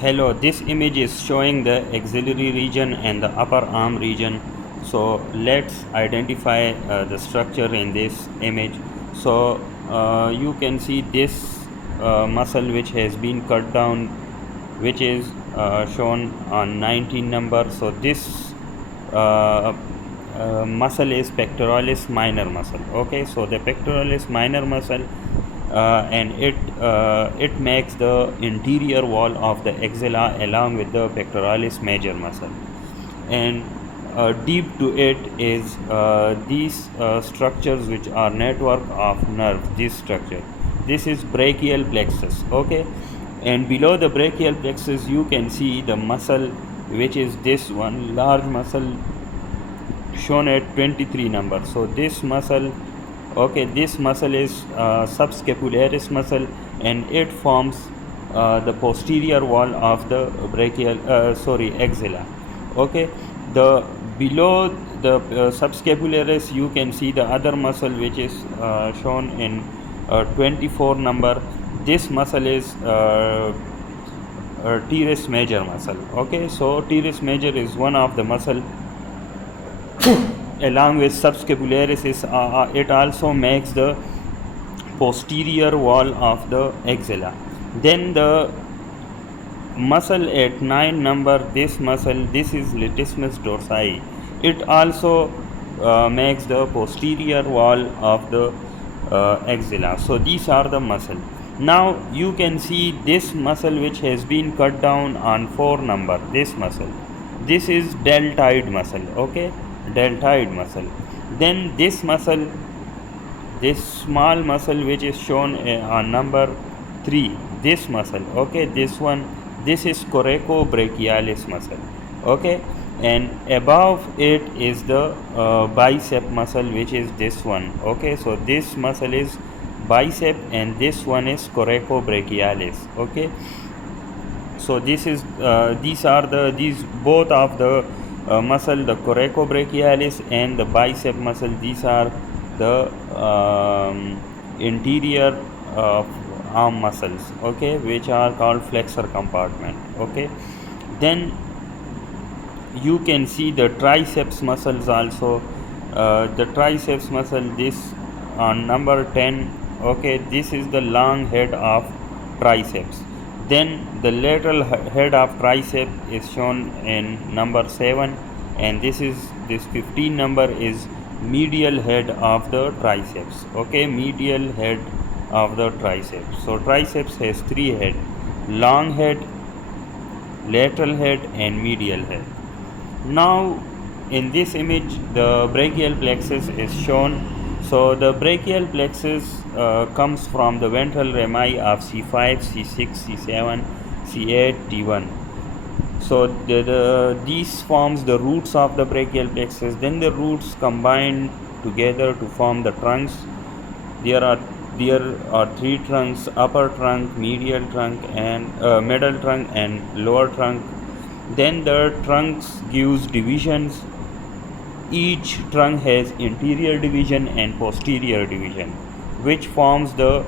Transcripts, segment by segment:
Hello, this image is showing the axillary region and the upper arm region. So let's identify the structure in this image. So you can see this muscle which has been cut down, which is shown on 19 number. So this uh, muscle is pectoralis minor muscle. Okay, so the pectoralis minor muscle and it makes the interior wall of the axilla along with the pectoralis major muscle, and deep to it is these structures which are network of nerve. This is brachial plexus. Okay, and below the brachial plexus you can see the muscle which is this one large muscle shown at 23 number. So this muscle, okay, this muscle is subscapularis muscle, and it forms the posterior wall of the axilla. Okay, the below the subscapularis you can see the other muscle which is shown in 24 number. This muscle is teres major muscle. Okay, so teres major is one of the muscle along with subscapularis. It also makes the posterior wall of the axilla. Then the muscle at 9 number, this muscle, this is latissimus dorsi. It also makes the posterior wall of the axilla. So these are the muscle. Now you can see this muscle which has been cut down on 4 number. This muscle, this is deltoid muscle. Okay, deltoid muscle. Then this muscle, this small muscle which is shown on number 3, this muscle. Okay, this one, this is coracobrachialis muscle. Okay, and above it is the bicep muscle which is this one. Okay, so this muscle is bicep and this one is coracobrachialis. Okay, so this is these both of the muscle, the coracobrachialis and the bicep muscle, these are the interior arm muscles. Okay, which are called flexor compartment. Okay, then you can see the triceps muscles also. The triceps muscle, this on number 10. Okay, this is the long head of triceps. Then the lateral head of tricep is shown in number 7, and this 15 number is medial head of the triceps. Okay, medial head of the triceps. So triceps has 3 head: long head, lateral head and medial head. Now in this image the brachial plexus is shown. So the brachial plexus comes from the ventral rami of C5, C6, C7, C8, T1. So these forms the roots of the brachial plexus. Then the roots combine together to form the trunks. There are 3 trunks: upper trunk, medial trunk, and middle trunk and lower trunk. Then the trunks gives divisions. Each trunk has interior division and posterior division, which forms the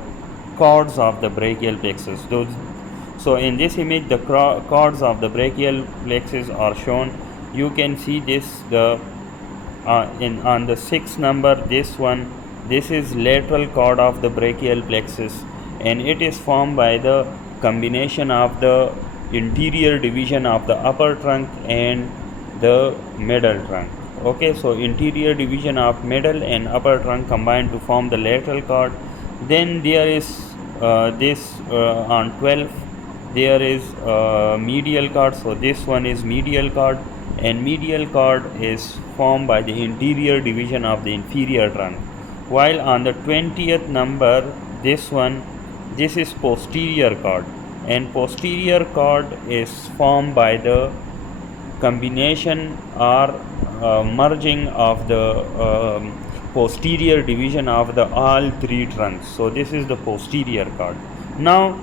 cords of the brachial plexus. So in this image the cords of the brachial plexus are shown. You can see this on the 6th number, this one, this is lateral cord of the brachial plexus, and it is formed by the combination of the interior division of the upper trunk and the middle trunk. Okay, so interior division of middle and upper trunk combined to form the lateral cord. Then there is this on 12, there is medial cord. So this one is medial cord, and medial cord is formed by the interior division of the inferior trunk. While on the 20th number, this one, this is posterior cord, and posterior cord is formed by the combination or merging of the posterior division of the all 3 trunks. So this is the posterior cord. Now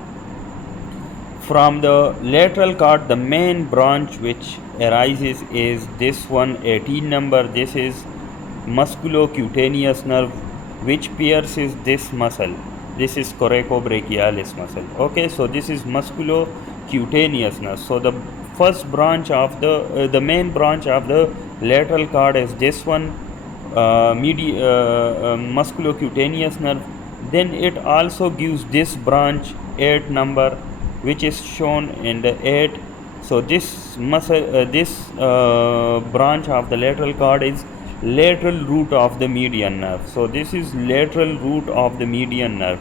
from the lateral cord, the main branch which arises is this one, 18 number. This is musculocutaneous nerve which pierces this muscle. This is coracobrachialis muscle. Okay, so this is musculo cutaneous nerve. So the first branch of the main branch of the lateral cord is this one, musculocutaneous nerve. Then it also gives this branch 8 number, which is shown in the 8. So this branch of the lateral cord is lateral root of the median nerve. So this is lateral root of the median nerve.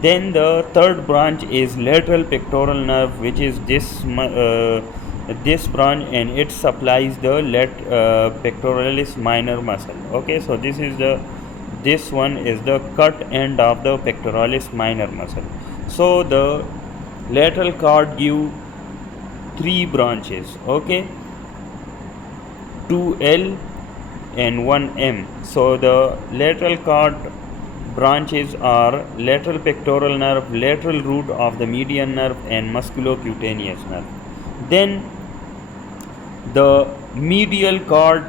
Then the third branch is lateral pectoral nerve, which is this branch, and it supplies the pectoralis minor muscle. Okay, so this one is the cut end of the pectoralis minor muscle. So the lateral cord give 3 branches, okay, 2L and 1M. So the lateral cord branches are lateral pectoral nerve, lateral root of the median nerve, and musculocutaneous nerve. Then the medial cord,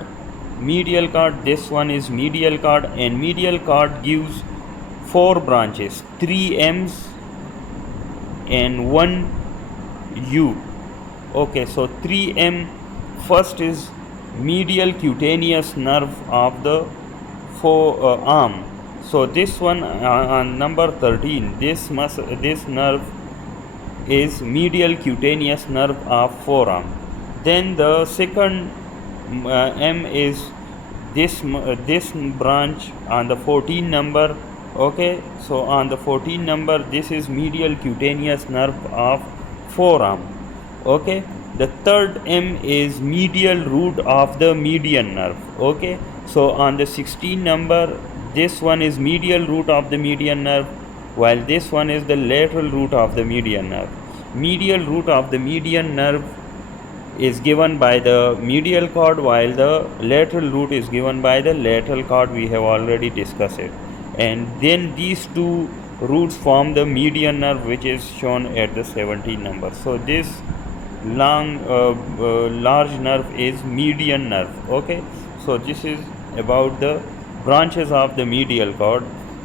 this one is medial cord, and medial cord gives 4 branches, 3 M's and 1 U. Okay, so 3M, first is medial cutaneous nerve of the forearm. So this one on number 13, this nerve is medial cutaneous nerve of forearm. Then the second M is this branch on the 14 number. Okay, so on the 14 number, this is medial cutaneous nerve of forearm. Okay, the third M is medial root of the median nerve. Okay, so on the 16 number, this one is medial root of the median nerve, while this one is the lateral root of the median nerve. Medial root of the median nerve is given by the medial cord, while the lateral root is given by the lateral cord. We have already discussed it. And then these two roots form the median nerve, which is shown at the 17 number. So this large nerve is median nerve. Okay, so this is about the branches of the medial cord.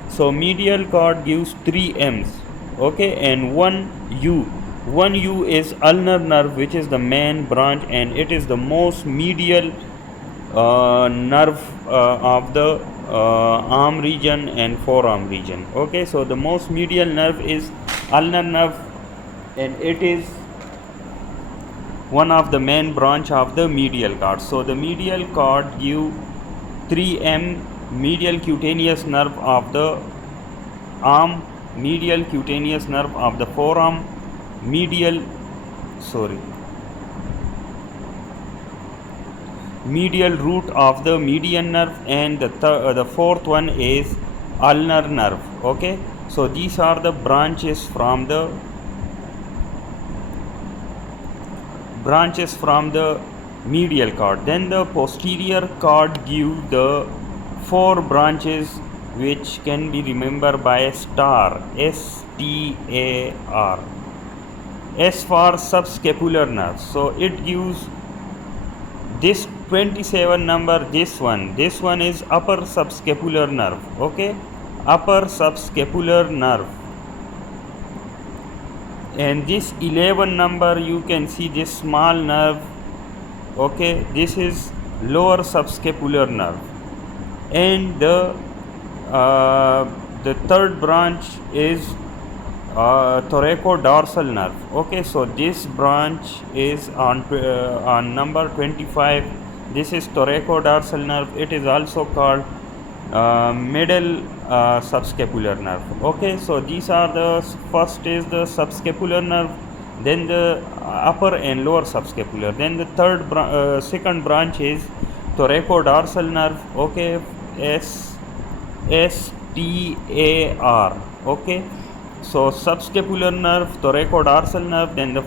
So medial cord gives 3 M's, okay, and 1 U. 1 U is ulnar nerve, which is the main branch, and it is the most medial nerve of the arm region and forearm region. Okay, so the most medial nerve is ulnar nerve, and it is one of the main branch of the medial cord. So the medial cord give 3M, medial cutaneous nerve of the arm, medial cutaneous nerve of the forearm, medial root of the median nerve, and the fourth one is ulnar nerve. Okay, so these are the branches from the medial cord. Then the posterior cord give the 4 branches, which can be remembered by a star, STAR. S for subscapular nerve. So it gives this 27 number, this one is upper subscapular nerve. Okay, upper subscapular nerve. And this 11 number, you can see this small nerve. Okay, this is lower subscapular nerve. And the third branch is thoracodorsal nerve. Okay, so this branch is on number 25. This is thoracodorsal nerve. It is also called middle subscapular nerve. Okay, so these are the first is the subscapular nerve, then the upper and lower subscapular. Then the second branch is thoracodorsal nerve. Okay, STAR. Okay, so subscapular nerve, thoracodorsal nerve. Then the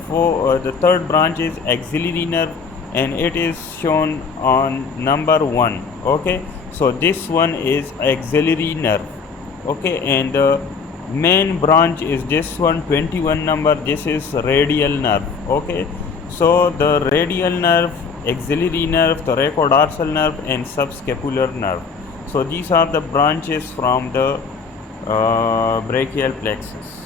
third branch is axillary nerve, and it is shown on number 1. Okay, so this one is axillary nerve. Okay, and the main branch is this one, 21 number. This is radial nerve. Okay, so the radial nerve, axillary nerve, thoracodorsal nerve, and subscapular nerve. So these are the branches from the brachial plexus.